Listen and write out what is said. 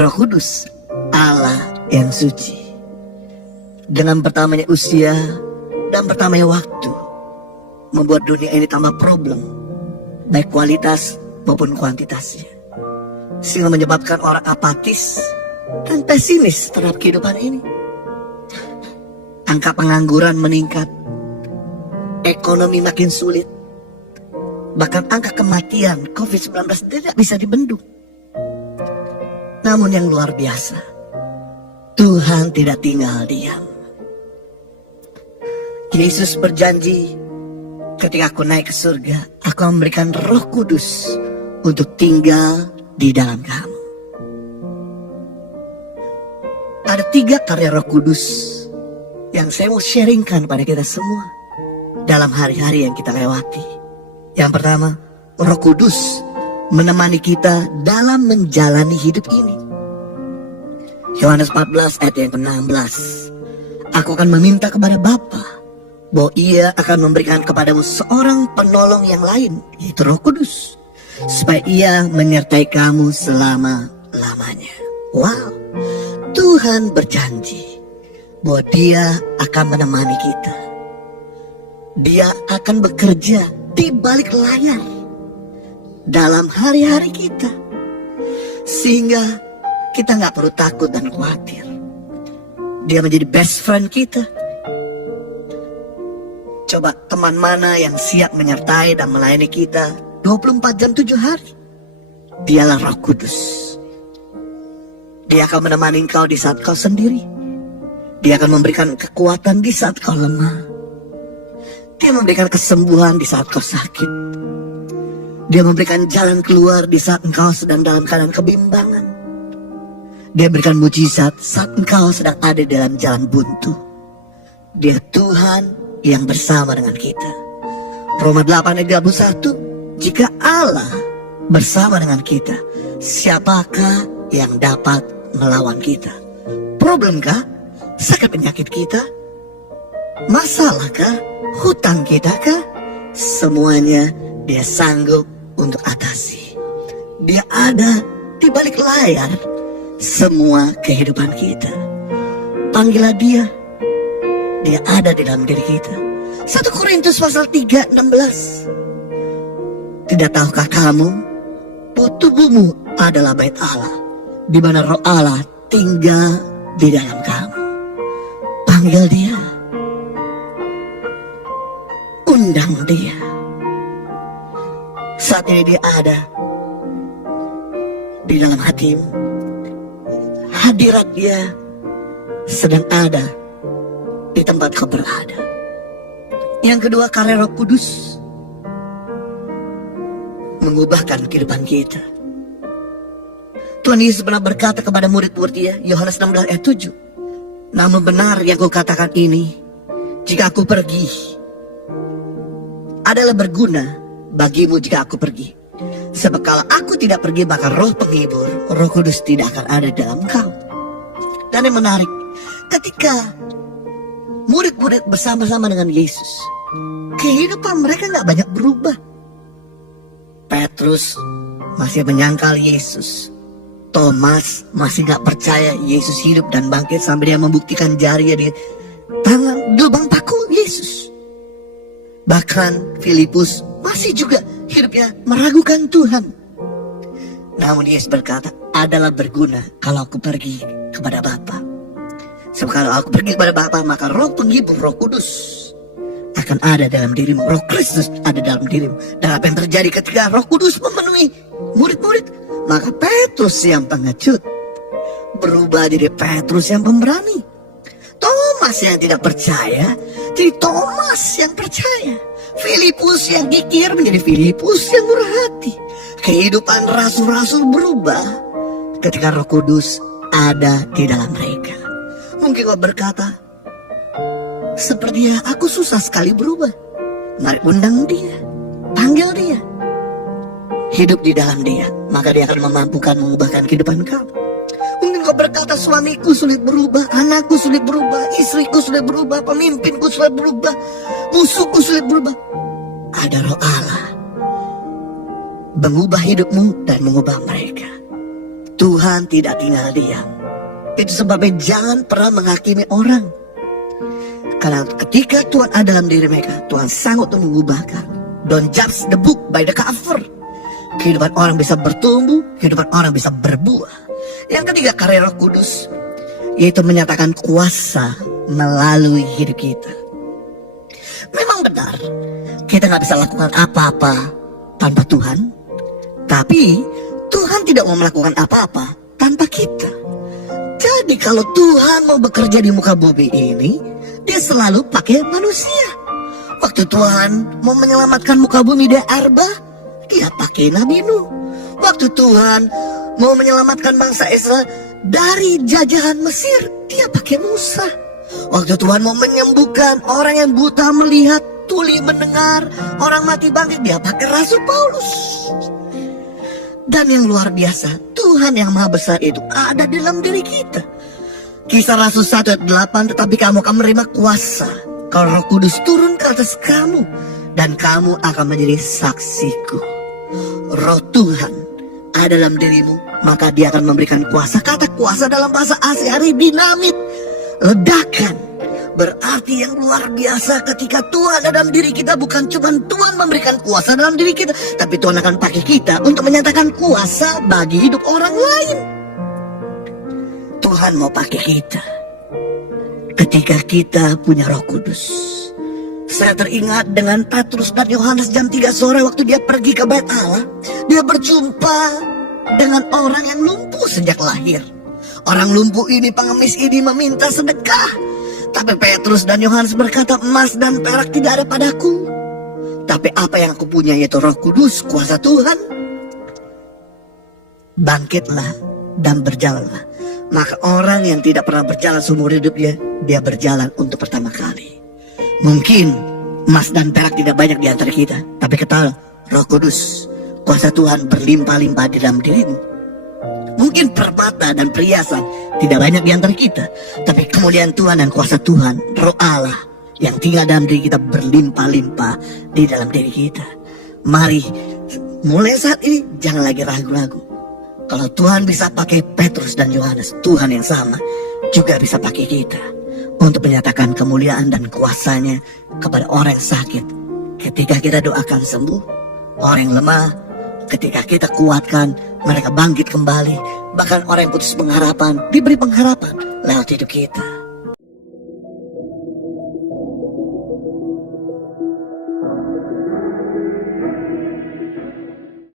Roh Kudus, Allah yang suci. Dengan bertambahnya usia dan bertambahnya waktu, membuat dunia ini tambah problem, baik kualitas maupun kuantitasnya, sehingga menyebabkan orang apatis dan pesimis terhadap kehidupan ini. Angka pengangguran meningkat, ekonomi makin sulit, bahkan angka kematian COVID-19 tidak bisa dibendung. Namun yang luar biasa, Tuhan tidak tinggal diam. Yesus berjanji, ketika aku naik ke surga, aku akan memberikan Roh Kudus untuk tinggal di dalam kamu. Ada 3 karya Roh Kudus yang saya mau sharingkan pada kita semua dalam hari-hari yang kita lewati. Yang pertama, Roh Kudus menemani kita dalam menjalani hidup ini. Yohanes 14 ayat yang ke-16. Aku akan meminta kepada Bapa bahwa Ia akan memberikan kepadamu seorang penolong yang lain, yaitu Roh Kudus, supaya Ia menyertai kamu selama-lamanya. Wow, Tuhan berjanji bahwa Dia akan menemani kita. Dia akan bekerja di balik layar dalam hari-hari kita, sehingga kita nggak perlu takut dan khawatir. Dia menjadi best friend kita. Coba teman mana yang siap menyertai dan melayani kita 24 jam 7 hari? Dialah Roh Kudus. Dia akan menemani kau di saat kau sendiri. Dia akan memberikan kekuatan di saat kau lemah. Dia memberikan kesembuhan di saat kau sakit. Dia memberikan jalan keluar di saat engkau sedang dalam keadaan kebimbangan. Dia berikan mujizat saat engkau sedang ada dalam jalan buntu. Dia Tuhan yang bersama dengan kita. Roma 8 ayat 31. Jika Allah bersama dengan kita, siapakah yang dapat melawan kita? Problemkah? Sakit penyakit kita? Masalahkah? Hutang kita kah? Semuanya Dia sanggup untuk atasi. Dia ada di balik layar semua kehidupan kita. Panggillah Dia. Dia ada di dalam diri kita. 1 Korintus pasal 3, 16. Tidak tahukah kamu bahwa tubuhmu adalah bait Allah, di mana Roh Allah tinggal di dalam kamu? Panggil Dia. Undang Dia. Saat ini Dia ada di dalam hatimu. Hadirat Dia sedang ada di tempat kau berada. Yang kedua, karya Roh Kudus mengubahkan kehidupan kita. Tuhan Yesus pernah berkata kepada murid-murid-Nya, Yohanes 16 ayat 7. Namun benar yang kukatakan ini, jika aku pergi, adalah berguna bagimu jika aku pergi. Sebab kalau aku tidak pergi, maka Roh Penghibur, Roh Kudus tidak akan ada dalam kau. Dan yang menarik, ketika murid-murid bersama-sama dengan Yesus, kehidupan mereka gak banyak berubah. Petrus masih menyangkal Yesus. Thomas masih gak percaya Yesus hidup dan bangkit sampai dia membuktikan jarinya di tangan lubang paku Yesus. Bahkan Filipus masih juga hidupnya meragukan Tuhan. Namun Yesus berkata, adalah berguna kalau aku pergi kepada Bapa. Sebab kalau aku pergi kepada Bapa, maka Roh Penghibur, Roh Kudus akan ada dalam dirimu. Roh Kristus ada dalam dirimu. Dan apa yang terjadi ketika Roh Kudus memenuhi murid-murid? Maka Petrus yang pengecut berubah jadi Petrus yang pemberani. Thomas yang tidak percaya jadi Thomas yang percaya. Filipus yang kikir menjadi Filipus yang murah hati. Kehidupan rasul-rasul berubah ketika Roh Kudus ada di dalam mereka. Mungkin kau berkata, sepertinya aku susah sekali berubah. Mari undang Dia, panggil Dia, hidup di dalam Dia, maka Dia akan memampukan mengubahkan kehidupan kamu. Mungkin kau berkata, suamiku sulit berubah, anakku sulit berubah, istriku sulit berubah, pemimpinku sulit berubah, musuhku sulit berubah. Ada Roh Allah mengubah hidupmu dan mengubah mereka. Tuhan tidak tinggal diam. Itu sebabnya jangan pernah menghakimi orang. Karena ketika Tuhan ada dalam diri mereka, Tuhan sanggup untuk mengubahkan. Don't judge the book by the cover. Kehidupan orang bisa bertumbuh, kehidupan orang bisa berbuah. Yang ketiga, karya Roh Kudus, yaitu menyatakan kuasa melalui hidup kita. Memang benar, kita nggak bisa lakukan apa-apa tanpa Tuhan. Tapi Tuhan tidak mau melakukan apa-apa tanpa kita. Jadi kalau Tuhan mau bekerja di muka bumi ini, dia selalu pakai manusia. Waktu Tuhan mau menyelamatkan muka bumi dari Arba, dia pakai Nabi Nuh. Waktu Tuhan mau menyelamatkan bangsa Israel dari jajahan Mesir, dia pakai Musa. Waktu Tuhan mau menyembuhkan orang yang buta melihat, tuli mendengar, orang mati bangkit, dia pakai Rasul Paulus. Dan yang luar biasa, Tuhan yang maha besar itu ada di dalam diri kita. Kisah Rasul 1 ayat 8, tetapi kamu akan menerima kuasa kalau Roh Kudus turun ke atas kamu, dan kamu akan menjadi saksiku. Roh Tuhan ada dalam dirimu, maka dia akan memberikan kuasa. Kata kuasa dalam bahasa asli dinamit, ledakan. Berarti yang luar biasa ketika Tuhan ada dalam diri kita, bukan cuma Tuhan memberikan kuasa dalam diri kita, tapi Tuhan akan pakai kita untuk menyatakan kuasa bagi hidup orang lain. Tuhan mau pakai kita ketika kita punya Roh Kudus. Saya teringat dengan Petrus dan Yohanes jam 3 sore waktu dia pergi ke Bait Allah. Dia berjumpa dengan orang yang lumpuh sejak lahir. Orang lumpuh ini, pengemis ini meminta sedekah. Tapi Petrus dan Yohanes berkata, emas dan perak tidak ada padaku, tapi apa yang aku punya yaitu Roh Kudus, kuasa Tuhan. Bangkitlah dan berjalanlah. Maka orang yang tidak pernah berjalan seumur hidupnya, dia berjalan untuk pertama kali. Mungkin emas dan perak tidak banyak di antara kita, tapi ketahui Roh Kudus, kuasa Tuhan berlimpah-limpah di dalam dirimu. Mungkin permata dan perhiasan tidak banyak di antara kita, tapi kemuliaan Tuhan dan kuasa Tuhan, Roh Allah yang tinggal dalam diri kita berlimpah-limpah di dalam diri kita. Mari mulai saat ini jangan lagi ragu-ragu. Kalau Tuhan bisa pakai Petrus dan Yohanes, Tuhan yang sama juga bisa pakai kita untuk menyatakan kemuliaan dan kuasanya kepada orang yang sakit. Ketika kita doakan sembuh, orang yang lemah, ketika kita kuatkan, mereka bangkit kembali. Bahkan orang yang putus pengharapan, diberi pengharapan lewat hidup kita.